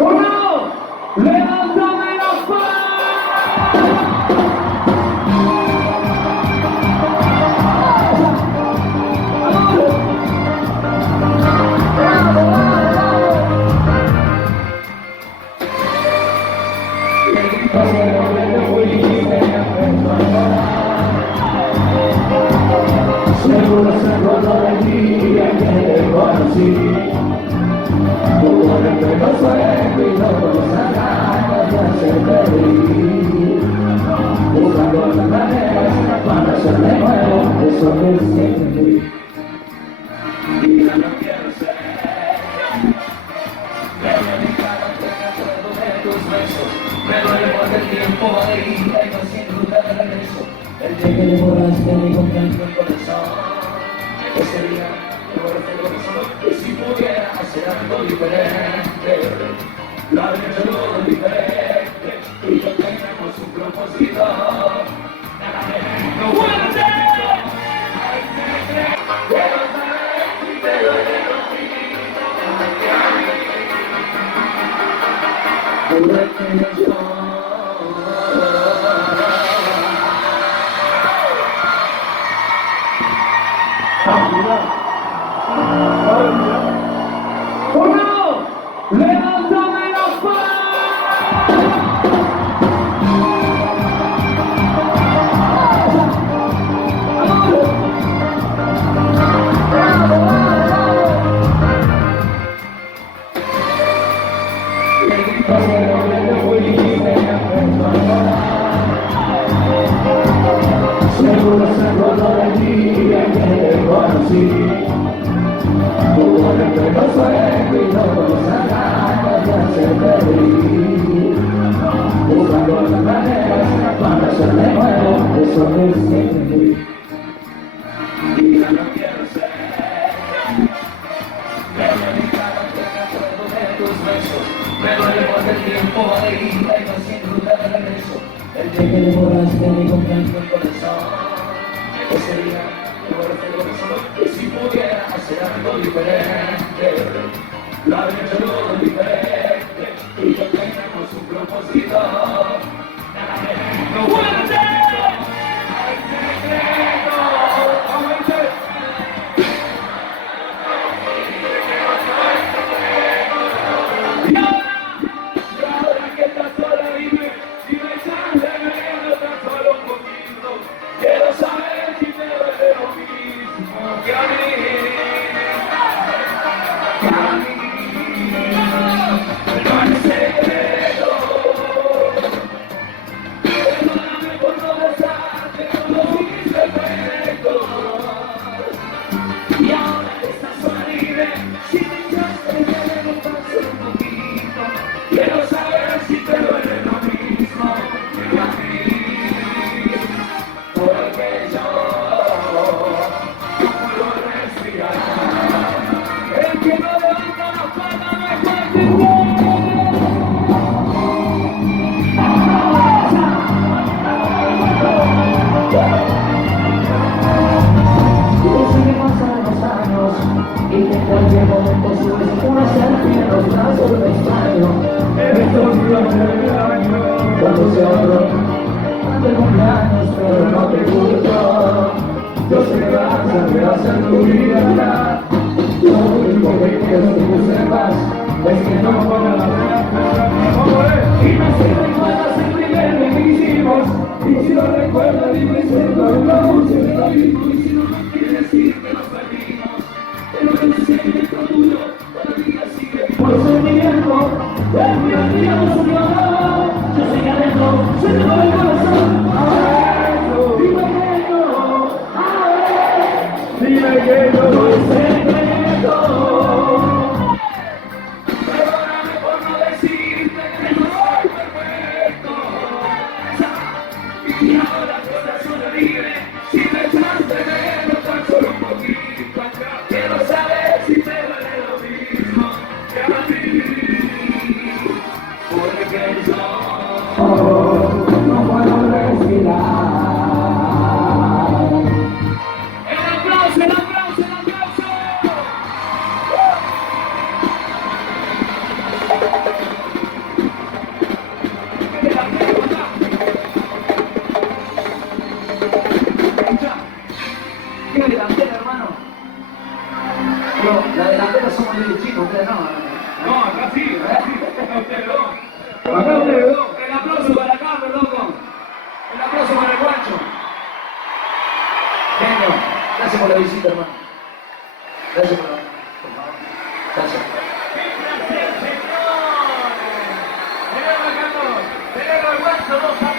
Uno, levántame las manos. Seguro se acordó del día que te conocí. Tuvo el pelo suelto y no esa ganas de hacerte reír. Buscando las maneras para hacer de nuevo eso que siempre. Y ya no quiero ser. Me dedicaba a todo de tus besos. Me duele porque el tiempo va de ida y no sin duda de regreso. El día que devoraste mi contento el corazón. Ese día devoraste el corazón. Y si pudiera hacer algo diferente, lo habría hecho todo diferente. Y yo teníamos un propósito. No puede ser. Quiero saber si te duele lo finito. Júrate yo. Uno, levántame las manos. Seguro se acordó del día que te conocí. Tuvo el pelo suelto y no esa ganas de hacerte reír. Buscando las maneras para hacer de nuevo eso que siempre fui. Y ya no quiero ser. Me dedicaba a que me acuerdo de tus besos. Me duele porque el tiempo va de ida y no sin duda de regreso. El día que devoraste mi contento el corazón. Ese día devoraste el corazón. Y si pudiera hacer algo diferente, lo habría hecho todo diferente. Y yo teníamos un propósito. No puede ser. Hay secreto. Y ahora que estás sola, dime chance de verlo tan solo un poquito. Quiero saber si te duele lo mismo que a mí. No hay secreto. Perdóname por no besarte, no lo hice perfecto. Y ahora que estás sola, dime si me echaste de verlo tan solo un poquito. Quiero saber si te duele lo mismo que a mí. Porque yo no puedo respirar. El que no levanta la palma no es fuerte. Yo sé que pasan los años y que en cualquier momento subes una selfie en los brazos de extraño. Cuando sea otro de cumpleaños, pero no te gusto. Yo sé que vas a rehacer tu vida. Lo único que quiero que tú sepas es que no ponga la pena. Y no sé si recuerdas el primer día que hicimos. Y si lo recuerdas, dime si es la noche de la vida. Y si no, no quiere decir que nos perdimos. Pero el sentimiento tuyo todavía sigue por sentimiento. El primer día no subió nada. Yo sé que adentro se te va el corazón. Dime que no es secreto. Perdóname por no decirte que no soy perfecto. Y ahora que estás sola, dime si me echaste de verlo tan solo un poquito. Quiero saber si te ¿Qué delantera, hermano? Pero la delantera somos de chicos, ustedes no. No, acá sí, acá sí. Ustedes dos. Acá ustedes dos. El aplauso para acá, perdón. El aplauso para el guacho. Genio, gracias por la visita, hermano. Gracias por favor. Gracias. ¡Qué placer, señores! Tenemos el guacho, 2 a